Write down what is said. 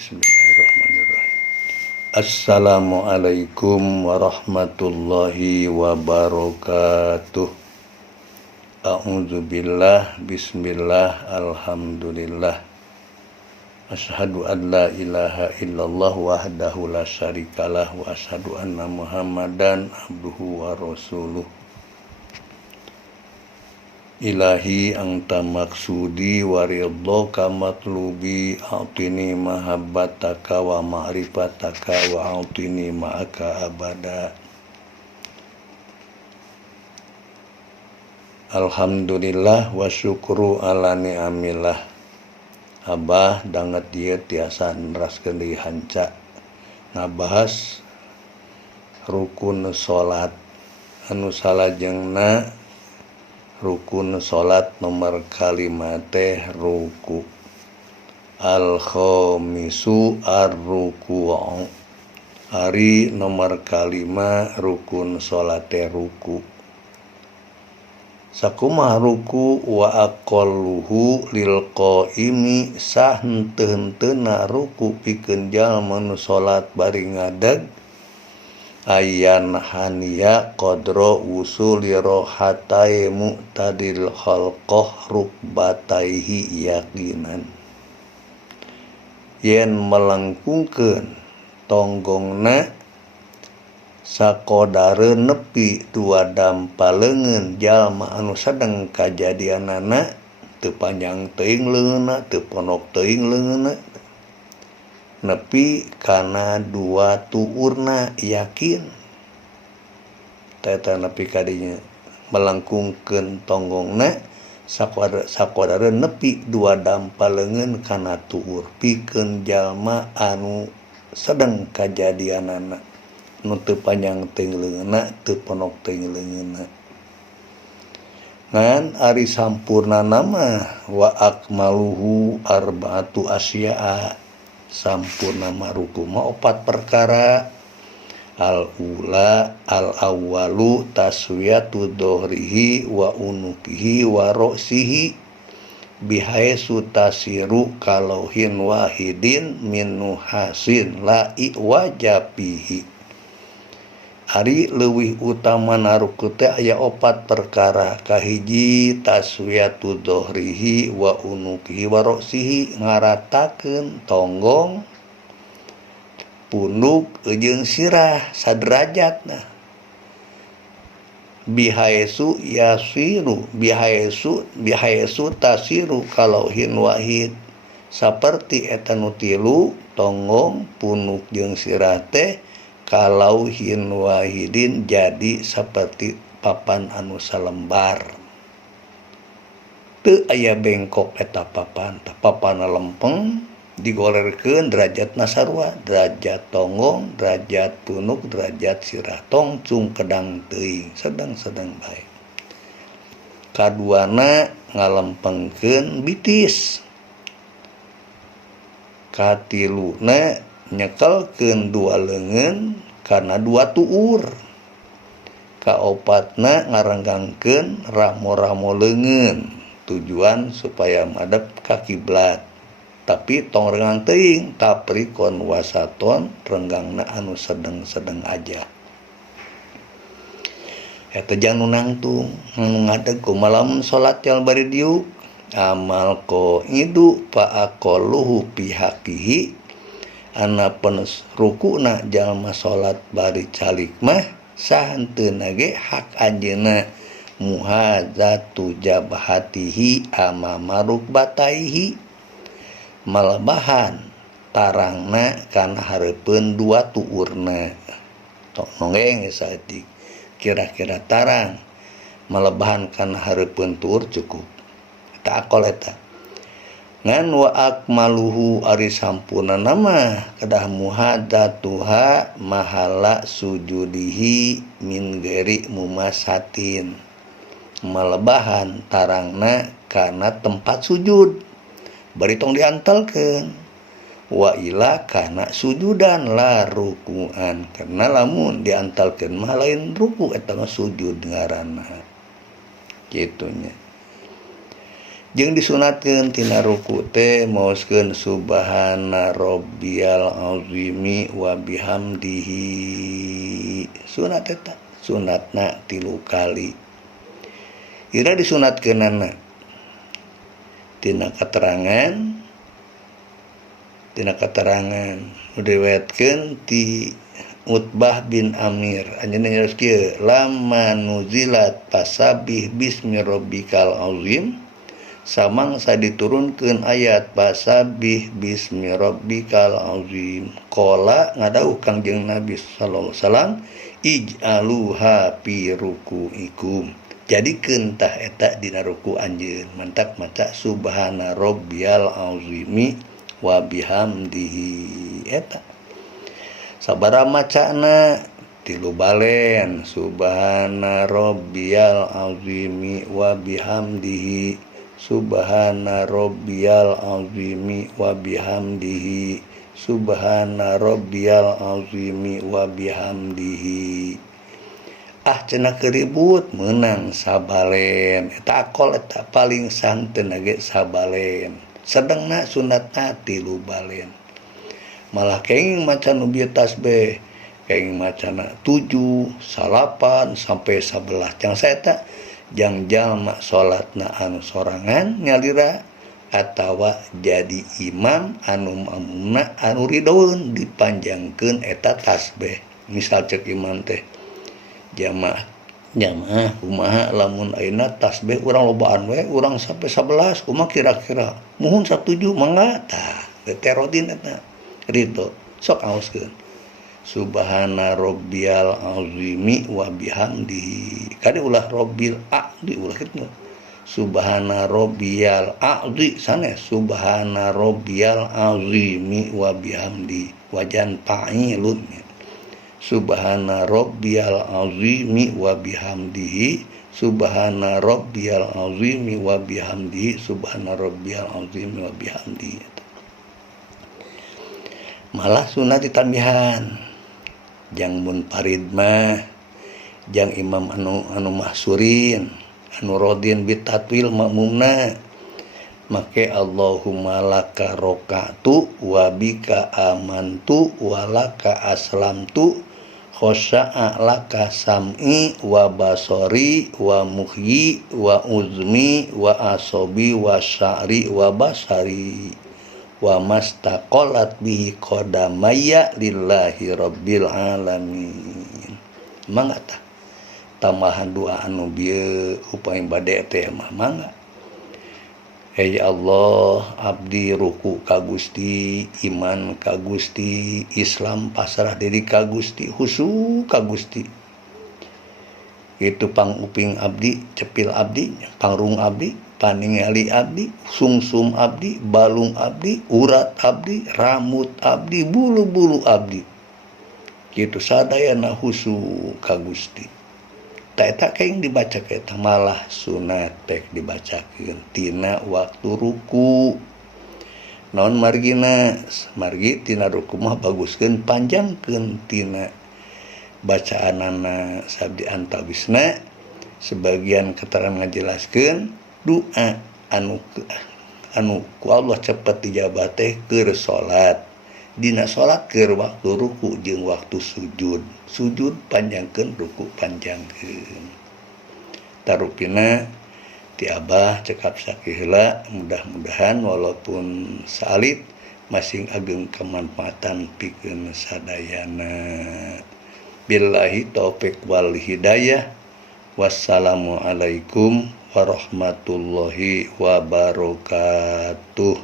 Bismillahirrahmanirrahim. Assalamualaikum warahmatullahi wabarakatuh. A'udzubillah, bismillah, alhamdulillah. Asyhadu an la ilaha illallah wahdahu la syarikalah wa asyhadu anna Muhammadan abduhu wa rasuluh. Ilahi anta maksudi wa ridhoka matlubi a'tini mahabbataka wa ma'rifataka wa a'tini ma'aka abada. Alhamdulillah wa syukru ala ni'amillah. Abah danget dieu tiasa neraskeun deui hanca ngabahas rukun salat anu salajengna. Rukun salat nomor kalima teh ruku. Al-khamisu ar-ruku'. Ari nomor kalima rukun salat teh ruku. Sakumaha ruku wa aqalluhu lil qaimi sah henteu-henteuna ruku pikeun jalma nu salat bari ngadeg. Ayan haniya qadra usuli rohatai mu'tadil khalqoh rukbataihi yakinan. Yen melengkungkeun tonggongna sakodareun nepi dua dampaleungeun jalma anu sedeng kajadianana teu panjang teuing leungeunna teu ponok teuing leungeunna nepi kana dua tuurna yakin teta nepi kadinya melengkungkeun tonggongna sakodareun nepi dua dampaleungeun kana tuur pikeun jalma anu sedeng kajadianana nu teu panjang teuing leungeunna teu ponok teuing leungeunna. Ngan ari sampurnana mah wa akmaluhu arba'atu asya'a. Sampurna ruku mah 4 perkara. Al-ula al-awwalu taswiyatu dhahrihi wa unukihi wa ra'sihi bihaisu tasiru kalauhin wahidin min nuhasin la'i wajabihi. Ari leuwih utamana ruku teh aya 4 perkara. Kahiji taswiyatu dhahrihi wa unukihi wa ra'sihi, ngaratakeun tonggong, punduk jeung sirah saderajatna. Bihaisu tasiru kalauhin wahid. Saperti eta nu tilu, tonggong, punduk jeung sirah teh kalau hin wahidin jadi seperti papan anu salembar. Teu aya bengkok eta papan, papana lempeng digorerkeun derajatna sarua, derajat tonggong, derajat punuk, derajat sirah tongcung kedang teuing, sedang bae. Kaduana ngalempengkeun bitis. Katiluna nyekelkeun dua leungeun kana dua tuur. Kaopatna ngarenggangkeun ramo-ramo leungeun tujuan supaya madep ka kiblat. Tapi tong renggang teuing taprikon wasaton renggangna anu sedeng-sedeng aja. Eta jang nu nangtung nu ngadeg kumaha lamun salat jal bari diuk. Amal qaidu fa aqalluhu pihaqihi. Anapun rukuna jalma salat bari calik mah sahenteuna ge hak anjeunna muhadzatu jabhatihi amama rukbataihi, malebahan tarangna kana hareupeun dua tuurna. Tok nonggeng saeutik kira-kira tarang malebahan kana hareupeun tuur cukup. Eta akol eta. Ngan wa akmaluhu ari sampurnana mah kedah muhadzatuha mahala sujudihi min ghairi mumasatin, malebahan tarangna kana tempat sujud bari tong diantelkeun wa ila kana sujudan la ruku'an, karena lamun diantelkeun mah lain ruku eta mah sujud ngaranna kitunya. jeung disunatkeun tina ruku teh maoskeun subhana rabbiyal azimi wa bihamdihi. Sunat eta, sunatna 3 kali. Ira disunatkeunana tina keterangan diriwayatkeun ti Utbah bin Amir anjeunna nyaros kieu lamma nuzilat fasabih bismi rabbikal azim samangsa diturunkeun ayat fasabih bismi rabbikal azim qala ngadawuh Kangjeng Nabi sallallahu alaihi wasallam ij'aluha fi ruku'ikum jadikeun tah eta dina ruku anjeun mantap maca subhana rabbiyal azimi wa bihamdihi eta sabaraha macana 3 balen subhana rabbiyal azimi wa bihamdihi subhana rabbiyal azimi wa bihamdihi subhana rabbiyal azimi wa bihamdihi. Cenah keribut menang sabalen eta akol eta paling santen ge sabalen sedengna sunatna 3 balen malah kenging maca nu bieu tasbih kenging macana 7, 8 sampai 11 jang saeta jang jalma salatna anu sorangan nyalira atawa jadi imam anu mamumna anu ridoun dipanjangkeun eta tasbih misal cek imam teh jamaah kumaha lamun ayeuna tasbih urang lobaan we urang sampai 11 kumaha kira-kira muhun 7 mangga tah terodin eta ridho sok aoskeun subhana rabbiyal azimi wa bihamdihi kade ulah rabbil a'li ulah kitu subhana rabbiyal a'li sanes subhana rabbiyal azimi wa bihamdi wajan fa'ilun subhana rabbiyal azimi wa bihamdihi subhana rabbiyal azimi wa bihamdihi subhana rabbiyal azimi wa bihamdihi malah sunat ditambihan jang mun parid mah jang imam anu mahsurin anu rodin bitatwil makmumna make Allahumma laka roka'tu wa bika amantu wa laka aslamtu khosya'a laka sam'i wa basori wa muhyi wa uzmi wa asobi wa sya'ri wa basari wa mastaqalat bihi qadamaya lillahi rabbil alamin. Mangata tambahan doa anu bieu upaya bade teh mah mangga. Ya Allah, abdi ruku ka Gusti, iman ka Gusti, Islam pasrah diri ka Gusti, husu ka Gusti. Itu panguping abdi, cepil abdi, pangrung abdi, paningali abdi, sungsum abdi, balung abdi, urat abdi, rambut abdi, bulu-bulu abdi. Kitu sadayana husu ka Gusti. Eta kaing dibaca eta malah sunat pek dibacakeun tina waktu ruku. Naon margina? Margi tina ruku mah baguskeun panjangkeun tina bacaanana sabdi antawisna. Sebagian keterangan ngajelaskeun doa anu ku Allah cepet dijabah teh keur salat. Dina salat keur waktu ruku jeung waktu sujud. Sujud panjangkeun, ruku panjangkeun. Tarupina ti Abah cekap sakih heula, mudah-mudahan walaupun salit masing ageng kemanfaatan pikeun sadayana. Billahi taufik wal hidayah. Wassalamualaikum warahmatullahi wabarakatuh.